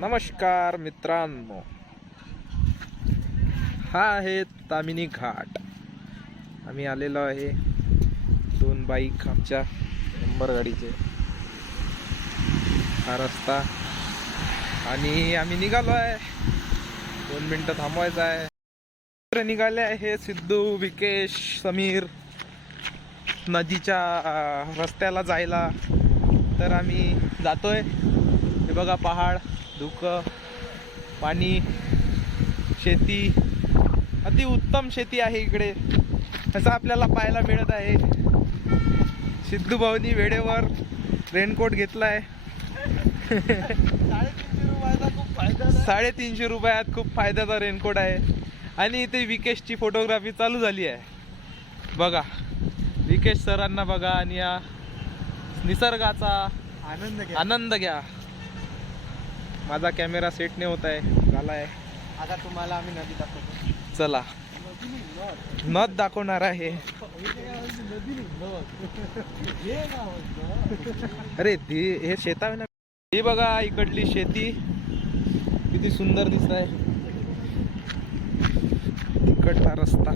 नमस्कार मित्रांनो, हा आहे तामिनी घाट. आम्ही आलेलो आहे. 2 बाईक आमच्या नंबर गाडीचे. हा रस्ता आणि आम्ही निघालो आहे. 2 मिनिटं थांबवायचं आहे. निघाले आहे सिद्धू, विकेश, समीर नदीच्या रस्त्याला जायला. तर आम्ही जातोय. हे बघा, पहाड, धुकं, पाणी, शेती, अति उत्तम शेती आहे इकडे, असं आपल्याला पाहायला मिळत आहे. सिद्धू भाऊनी वेळेवर रेनकोट घेतलाय. 350 रुपयात खूप फायद्याचा रेनकोट आहे. आणि इथे विकेशची फोटोग्राफी चालू झाली आहे. बघा, विकेश सरांना बघा आणि या निसर्गाचा आनंद घ्या. माझा कॅमेरा सेट नाही होत आहे, झालाय. आता तुम्हाला आम्ही नदी दाखवतो. चला, नद दाखवणार आहे. अरे हे शेता आहे ना. ही बघा इकडली शेती किती सुंदर दिसत आहे. इकडला रस्ता,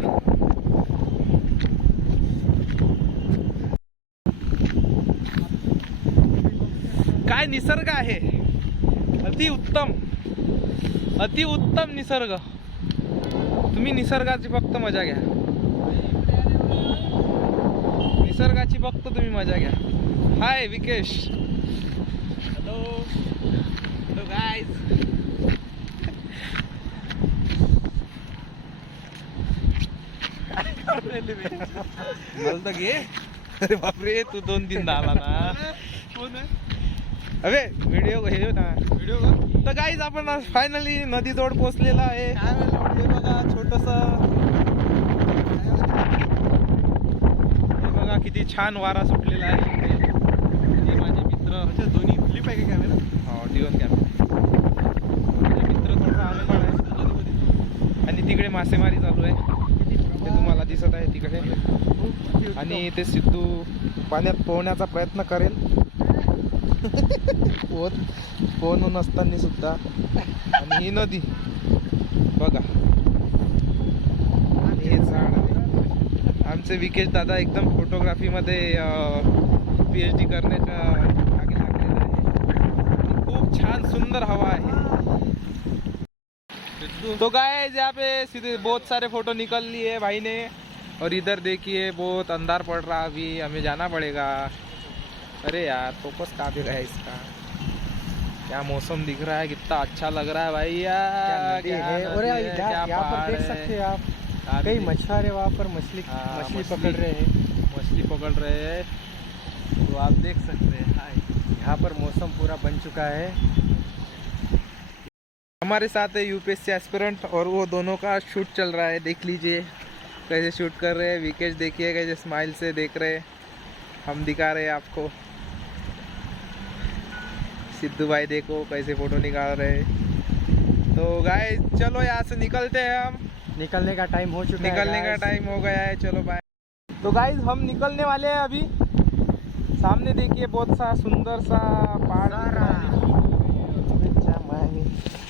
काय निसर्ग आहे. अति उत्तम निसर्ग. तुम्ही निसर्गाची फक्त मजा घ्या. निसर्गाची फक्त तुम्ही मजा घ्या. हाय विकेश. Hello guys. मला तर घे. अरे बापरे, तू 2-3 आला ना. अबे व्हिडिओ हे ना, व्हिडिओ. तर गाईज, आपण फायनली नदीजवळ पोहोचलेला आहे. हे बघा छोटस, हे बघा किती छान वारा सुटलेला आहे. हे माझे मित्र. दोन्ही फ्लिप आहे का कॅमेरा? हो, डिओन कॅमेरा. माझे मित्र थोडासा अनुभव आहे. आणि तिकडे मासेमारी चालू आहे, ते तुम्हाला दिसत आहे तिकडे. आणि ते सिद्धू पाण्यात पोहण्याचा प्रयत्न करेल. पोहून नसताना सुद्धा. आणि ही नदी बघा, आणि हे झाड. आमचे विकेश दादा एकदम फोटोग्राफीमध्ये PhD करण्याच्या मागे लागलेला आहे. खूप छान सुंदर हवा आहे. तो गाइस, यहाँ पे सीधे बहुत सारे फोटो निकल लिए भाई ने. और इधर देखिए बहुत अंधार पड़ रहा, अभी हमें जाना पड़ेगा. अरे यार, फोकस कहाँ पे गया इसका. क्या मौसम दिख रहा है, कितना अच्छा लग रहा है भाई यार. और यहाँ पर देख सकते हैं आप, कई मछुआरे वहाँ पर मछली पकड़ रहे हैं. मछली पकड़ रहे हैं, तो आप देख सकते हैं. हाय, यहाँ पर मौसम पूरा बन चुका है. हमारे साथ है UPSC एस्पिरेंट, और वो दोनों का शूट चल रहा है. देख लीजिए कैसे शूट कर रहे हैं. विकेश देखिए कैसे स्माइल से देख रहे हैं. हम दिखा रहे हैं आपको. सिद्धू भाई देखो कैसे फोटो निकाल रहे हैं. तो गाइस, चलो यहाँ से निकलते हैं. हम निकलने का टाइम हो चुका है. निकलने का टाइम हो गया है. चलो बाय. तो गाइस, हम निकलने वाले हैं अभी. सामने देखिए बहुत सा सुंदर सा पहाड़ दिख रहा है.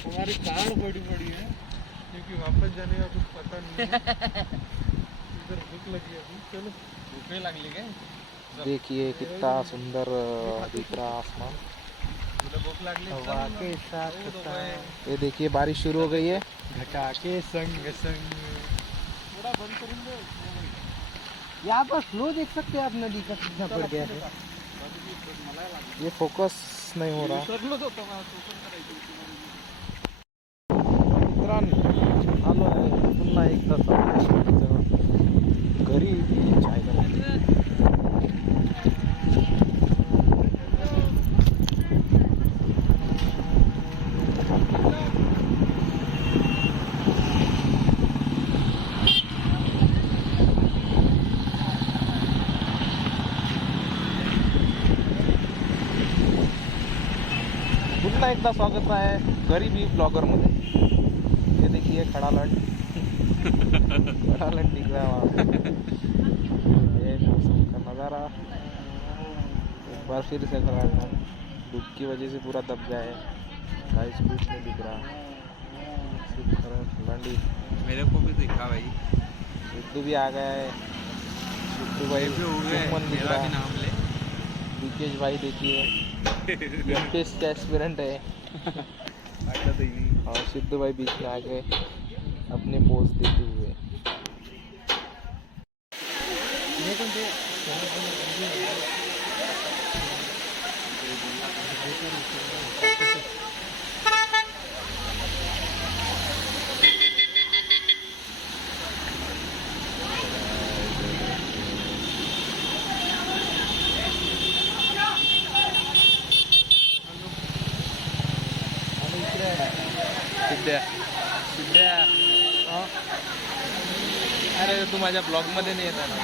हमारी कार बड़ी है, क्योंकि वापस जाने का कुछ पता नहीं है. इधर भूख लगी है. चलो, भूख नहीं लगली क्या? देखिए कितना सुंदर दिख रहा आसमान. हवा के साथ ये देखिए बारिश शुरू हो गई है. घटा के संग संग. थोड़ा बंद करूँ दो. यहाँ पर फ्लो देख सकते हैं आप, नदी का कितना बढ़ गया है. ये फोकस नहीं हो रहा. मित्रांनो, आलो आहे पुन्हा एकदा घरी. पुन्हा एकदा स्वागत आहे गरीबी ब्लॉगर मध्ये. ये देखिए खड़ा लंड. खड़ा लंड दिख रहा है वहाँ पे. ये मौसम का नज़ारा एक बार फिर से खड़ा है. धूप की वजह से पूरा दब गया है. गाइस कुछ नहीं दिख रहा, सिर्फ लंडी। मेरे को भी दिखा भाई। सिद्धू भी आ गया है, सिद्धू भाई सुमन दिख मेरा रहा भी है। नाम ले। विकेश भाई देखिए एमपीएस के एस्पिरेंट है। और सिद्धू भाई बीच में आ गए अपने पोज देते हुए। सिद्ध्या सिद्ध्या अरे तू माझ्या ब्लॉग मध्ये नाही येत ना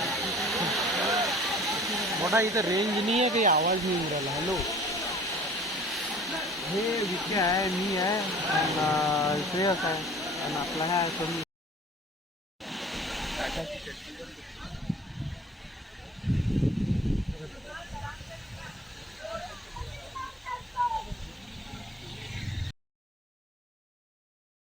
मोठा इथं रेंज नाही आहे, काही आवाज नाही येऊन राहिला. हॅलो, हे विके आहे, मी आहे आणि श्रेयस आहे आणि आपला हा आहे कमी.